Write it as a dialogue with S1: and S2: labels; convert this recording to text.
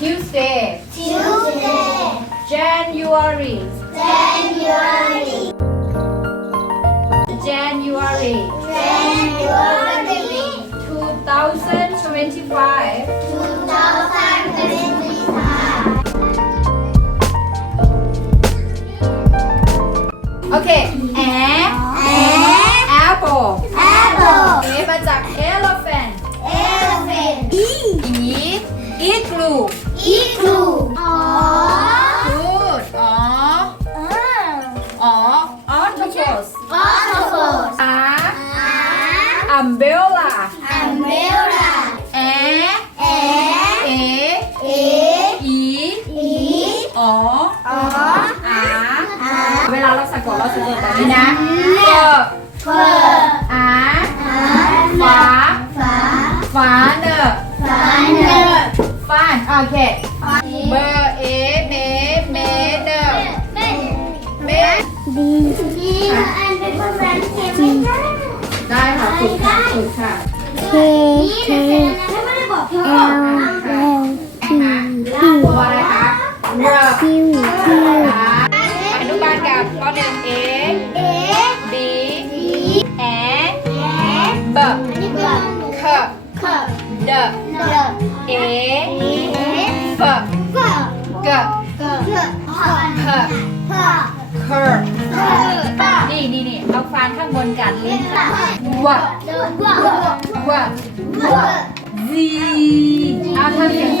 S1: Tuesday
S2: Tuesday,
S1: January
S2: January,
S1: January
S2: January,
S1: 2025
S2: 2025.
S1: โอเค air apple
S2: Apple,
S1: A มาจาก elephant
S2: elephant,
S1: E igloo
S2: igloo,
S1: good อ๋อ อ๋อ octopus
S2: octopus,
S1: R umbrella
S2: umbrella,
S1: air
S2: air,
S1: A
S2: A,
S1: E
S2: E,
S1: อ๋อ
S2: R,
S1: R
S2: R,
S1: เวลาเราสะกดเราสะกดแบบนี้นะเออ
S2: fur,
S1: R
S2: R,
S1: ฟ้า
S2: ฟ้า
S1: ฟ้าเนอะ
S2: ฟ้าเนอร์
S1: ฟ้านโอ เคเบอร์เอเมเมเนอร์เม
S2: ดีอันเป็นคนรันเกมไม่ได้
S1: ได้ค่ะฝึกค่ะฝึกค่ะ
S2: นี่นะถ้าไม่ได้บอกเธอบอกนะ
S1: ตัวอะไรคะเรืออนุบาลกับปหนึ่งเอ
S2: เดเนอร์
S1: เอ
S2: เอ๊ะ
S1: เฟ
S2: เกิร์
S1: เก
S2: เกิร์เกิร์
S1: เค
S2: เกิร์
S1: เคอร์
S2: เกิร์
S1: นี่นี่นี่เอาฟานข้างบนกันลิ้นวะ
S2: เกิร์เกิร์
S1: วะ
S2: เกิร์
S1: ซีเอาทำเสียงสั้นๆนะ